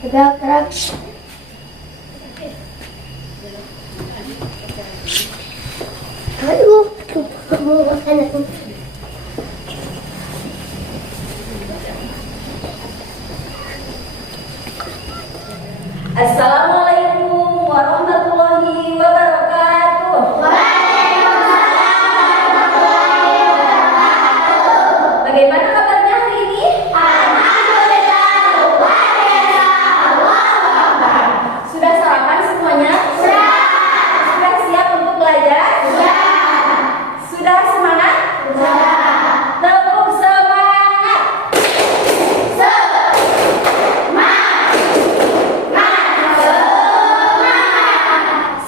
Gerak-gerak. Aduh, kamu makan aku. Assalamualaikum warahmatullahi wabarakatuh. Waalaikumsalam warahmatullahi wabarakatuh. Bagaimana kabarnya hari ini? Alhamdulillah, luar biasa. Allahu Akbar. Sudah sarapan semuanya? Sudah. Sudah siap untuk belajar? Sudah. Sudah semangat? Sudah. Tepuk semangat.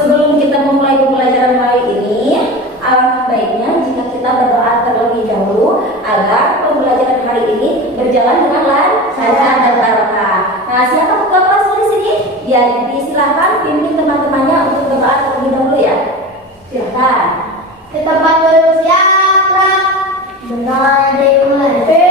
Sebelum kita memulai pembelajaran hari ini, alangkah baiknya jika kita berdoa terlebih dahulu agar pembelajaran hari ini berjalan dengan lancar dan barokah. Nah, siapa ketua kelas di sini? Ya, disilahkan pimpin teman-temannya untuk berdoa terlebih dahulu ya. Silakan. Ke tempat duduk siapa? Benar dimulai.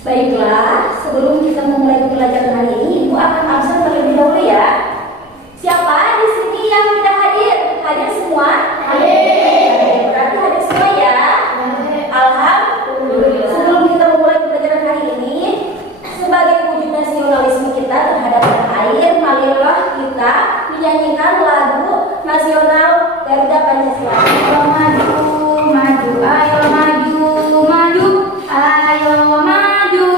Baiklah, sebelum kita memulai pembelajaran hari ini, Ibu akan absen terlebih dahulu ya. Siapa di sini yang tidak hadir? Hadir semua? Hadir. Berarti hadir semua ya. Alhamdulillah. Sebelum kita memulai pembelajaran hari ini, sebagai wujud nasionalisme kita terhadap tanah air, marilah kita menyanyikan lagu nasional Garuda Pancasila. Ayo maju, maju, ayo maju, maju, ayo maju,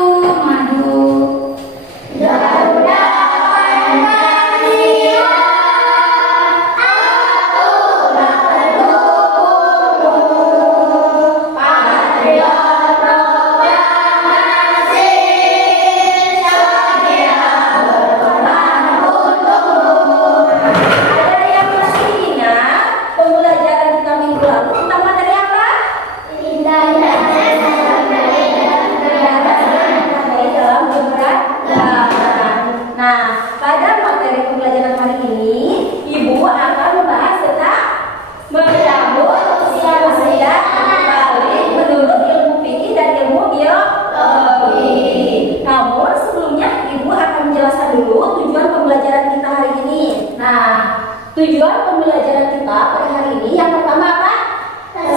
maju. Garuda Pancasila, akulah pendukungmu. Patriot proklamasi, Satria berkorban untukmu. Ada yang masih ingat pembelajaran kita minggu lalu tentang materi apa? Materi dalam keberagaman. Nah, pada materi pembelajaran hari ini, Ibu akan membahas tentang menyambut usia balik menurut ilmu fikih dan ilmu biologi. Namun sebelumnya Ibu akan menjelaskan dulu tujuan pembelajaran kita hari ini. Nah, tujuan pembelajaran kita pada hari ini yang pertama apa? Yang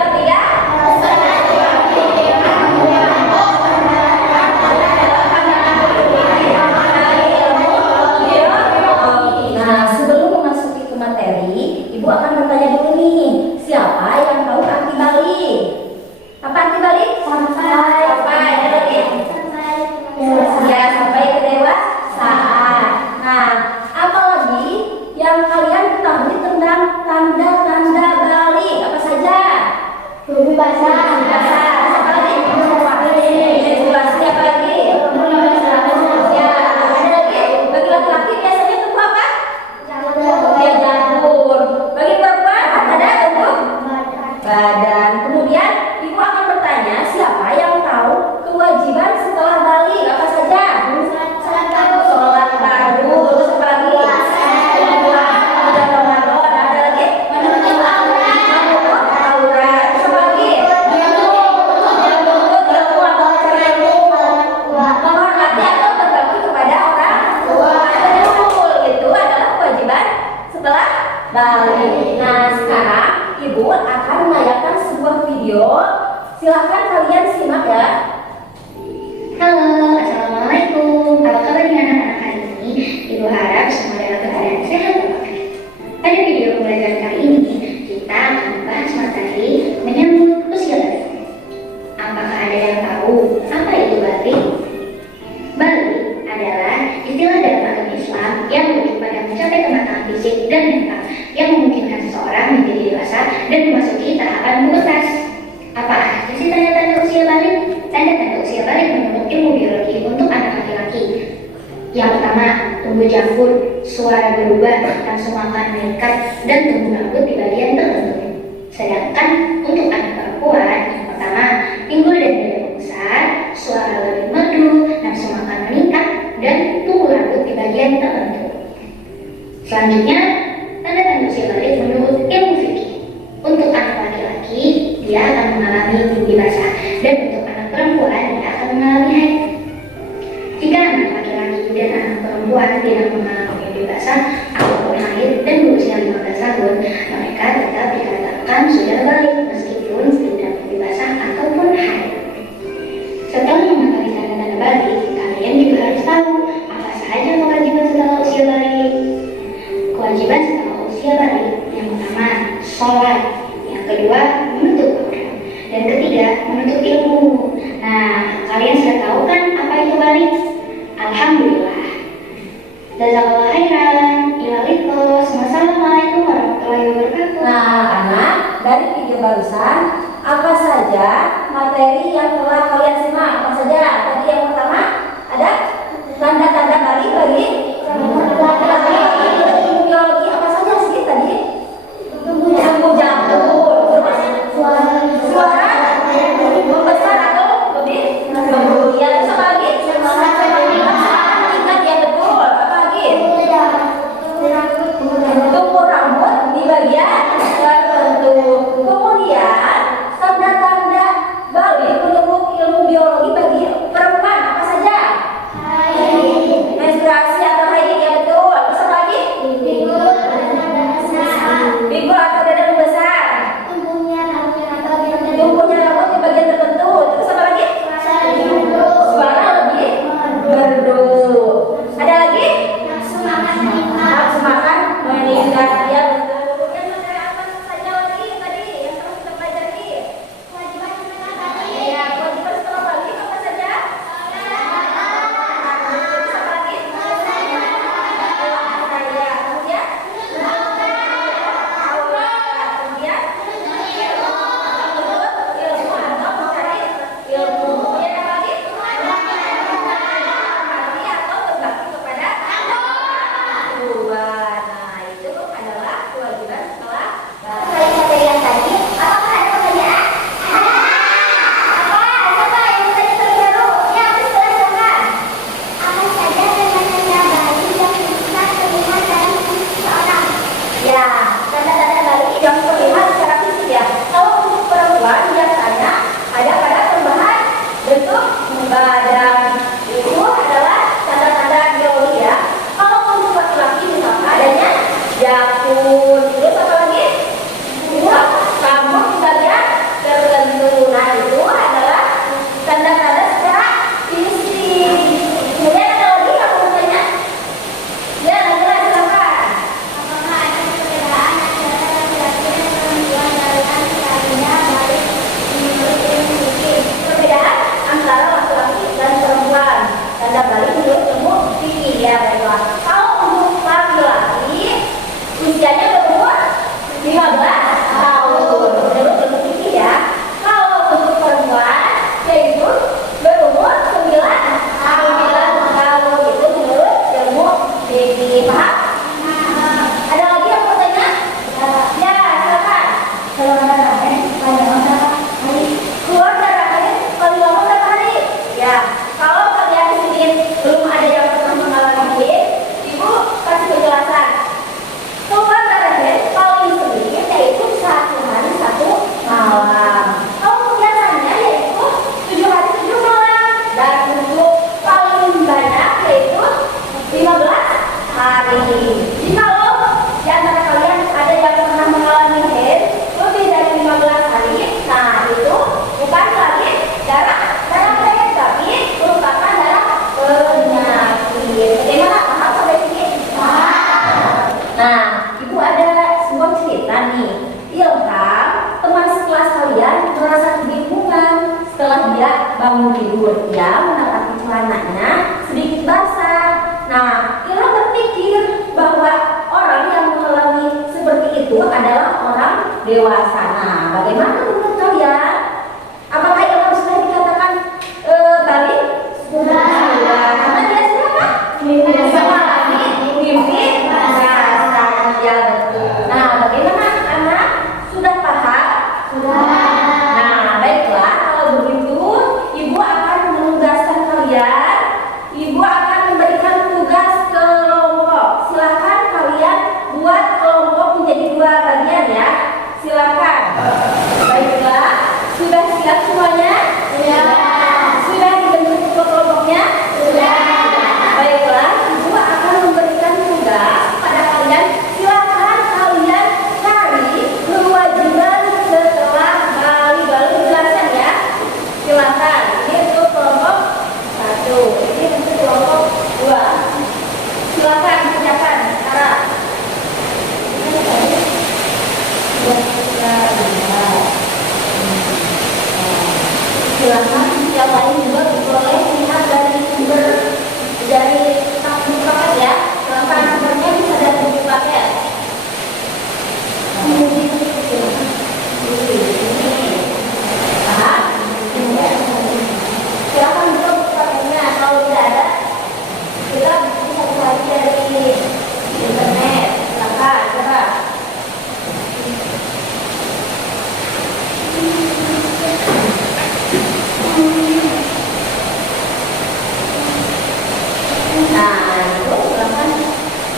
ketiga, nah, sebelum memasuki ke materi, Ibu akan bertanya dulu nih, siapa yang tahu arti balik? Apa arti balik? Sampai ada lagi? Ya, sampai ke dewasaan. Nah, apalagi yang kalian ketahui tentang tanda-tanda balik? Apa saja? Kebebasan. Apa lagi? Regulasi apa lagi? Ya, ada lagi? Bagi laki-laki biasanya bentuk apa? Ya, jantung. Bagi perempuan ada bentuk badan. Kemudian Ibu akan bertanya, siapa yang tahu kewajiban setelah balik? Apa saja? Sholat fardu. Terus apa lagi? Bulan Ramadan. Ada lagi? Menutup aurat. Terus apa lagi? Menghormati atau berbakti kepada orang tua. Betul, itu adalah kewajiban setelah balik. Nah, sekarang Ibu akan menayangkan sebuah video. Silahkan kalian simak ya. Halo, assalamualaikum. Apa kabar adalah istilah dalam agama Islam yang merujuk pada mencapai kematangan fisik dan mental yang memungkinkan seseorang menjadi dewasa dan memasuki tahapan pubertas. Apa aja sih tanda-tanda usia balik? Tanda-tanda usia balik menurut ilmu biologi untuk anak laki-laki. Yang pertama, tumbuh janggut, suara berubah, langsung makan meningkat, dan tumbuh rambut di bagian tertentu. Sedangkan untuk anak perempuan, yang pertama, pinggul dan dada membesar, suara lebih merdu, nafsu makan meningkat, dan tumbuh rambut di bagian tertentu. Selanjutnya, tanda-tanda usia balik menurut ilmu fikih. Untuk anak laki-laki, dia akan mengalami mimpi basah, dan untuk anak perempuan, dia akan mengalami haid. Jika anak laki-laki dan anak perempuan tidak mengalami mimpi basah ataupun haid dan berusia 15 tahun, mereka tetap dikatakan sudah balik meskipun tidak mimpi basah ataupun haid. Setelah mengetahui tanda-tanda balik, kalian juga harus tahu apa saja kewajiban setelah usia balik. Kewajiban setelah usia balik yang pertama, sholat. Yang kedua, menuntut aurat. Dan ketiga, menuntut ilmu. Nah, kalian sudah tahu kan apa itu balik? Alhamdulillah. Jazakallah khairan. Wassalamualaikum warahmatullahi wabarakatuh. Nah, anak, dari video barusan, apa saja materi yang telah kalian simak? Apa saja? Tadi yang pertama, ada tanda-tanda balik bagi biologi. Apa saja sih tadi? Tumbuh janggut, suara membesar atau lebih merdu. Ya, terus apa lagi? Ingat ya, betul. Apa lagi? Tumbuh rambut di bagian tertentu. Kemudian tanda-tanda balik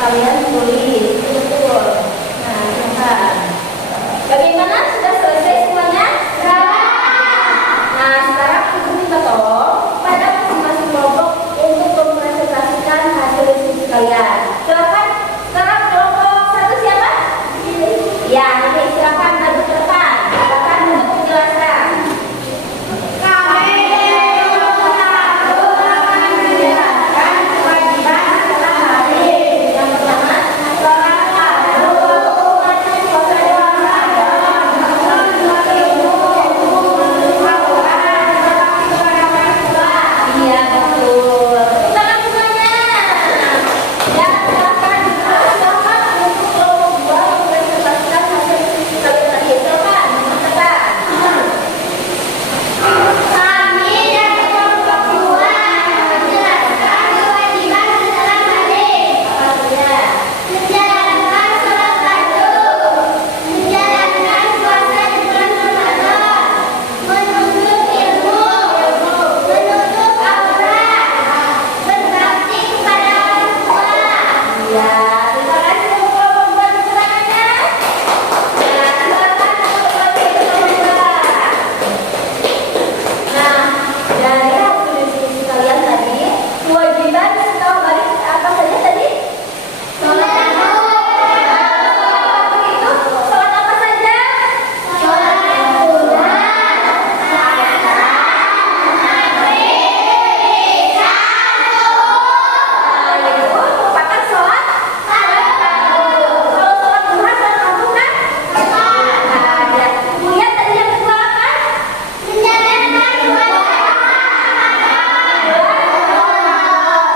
kalian tulis. Betul. Nah, silakan. Bagaimana? Sudah selesai semuanya? Nah, sekarang ibu minta tolong pada masing-masing kelompok untuk mempresentasikan hasil diskusi kalian. Silakan. Sekarang kelompok satu siapa? Ya, nanti silakan maju ke depan. Silakan untuk menjelaskan. Yang pertama, iya betul. Tangan semuanya. Ya, silakan untuk kelompok dua mempresentasikan hasil diskusi kalian tadi. Silakan, silakan. Kami dari kelompok 2 menjelaskan kewajiban setelah balik. Apa saja? Menjalankan sholat fardu, menjalankan puasa di bulan Ramadan, menuntut ilmu, menutup aurat, berbakti kepada orang tua. Ya, terima kasih untuk kelompok dua keterangannya. Ya, silakan untuk kelompok dua. Nah, dari hasil diskusi kalian tadi, kewajiban setelah balik apa saja tadi? Sholat fardu, Itu sholat apa saja? sholat sunat, Nah, itu merupakan sholat fardu. Kalau sholat duha dan fardu kan? Nah, ya. Kemudian tadi yang kedua apa? menjalankan puasa.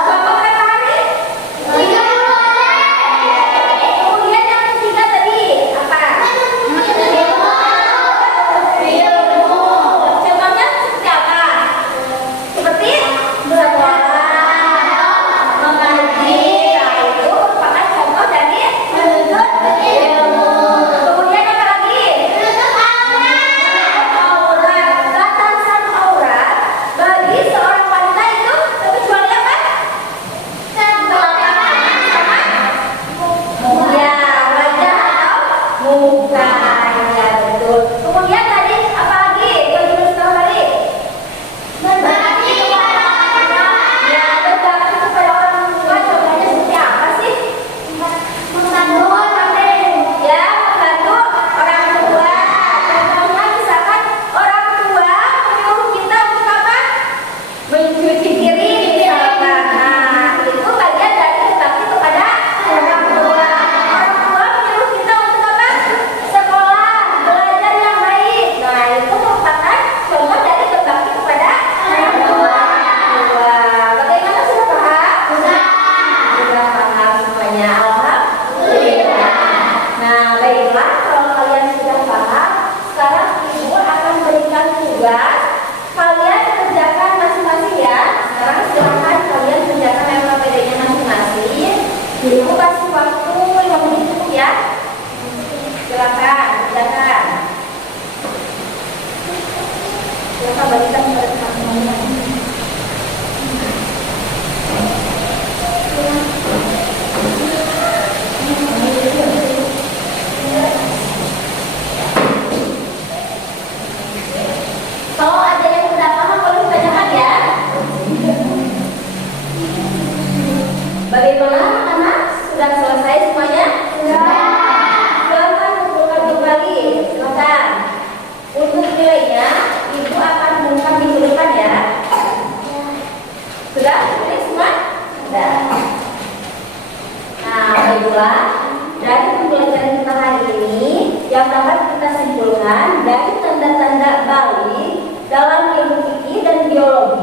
Selama berapa hari? Kemudian yang ketiga tadi apa? Contohnya seperti apa? Seperti sekolah, mengaji. Nah, itu merupakan contoh dari menuntut ilmu. Kemudian apa lagi? Aurat. Batasan aurat bagi seorang wanita itu terkecuali apa? Ya, wajah atau muka. Ya, betul. Kemudian tadi apa lagi? Kewajiban setelah balik. Berbakti kepada orang tua. Ya, berbakti kepada orang tua. Contohnya seperti apa sih? Membantu orang lain. Ya, membantu orang tua. Contohnya misalkan orang tua menyuruh kita untuk apa? Mencuci piring misalkan. Nah, itu bagian dari berbakti kepada orang tua. Orang tua menyuruh kita untuk apa? Sekolah, belajar yang baik. Nah, itu merupakan contoh dari berbakti kepada orang tua. Bagaimana, sudah paham? Sudah paham semuanya. Alhamdulillah. Nah, baiklah, kalau kalian sudah paham, sekarang ibu akan berikan tugas. Kalian kerjakan masing-masing ya. Sekarang silakan kalian kerjakan LKPD-nya masing-masing. Ibu kasih waktu 5 menit cukup ya. Silakan kerjakan. Silakan bagikan kepada teman-teman. Kalau ada yang tidak paham boleh ditanyakan ya. Bagaimana anak-anak? Sudah selesai semuanya? Silakan kumpulkan kembali. Silakan. Untuk nilainya, ibu akan umumkan minggu depan ya. Sudah? Tulis semua? Sudah. Nah, baiklah. Dari pembelajaran kita hari ini, yang dapat kita simpulkan dari tanda-tanda balik dalam ilmu fikih dan biologi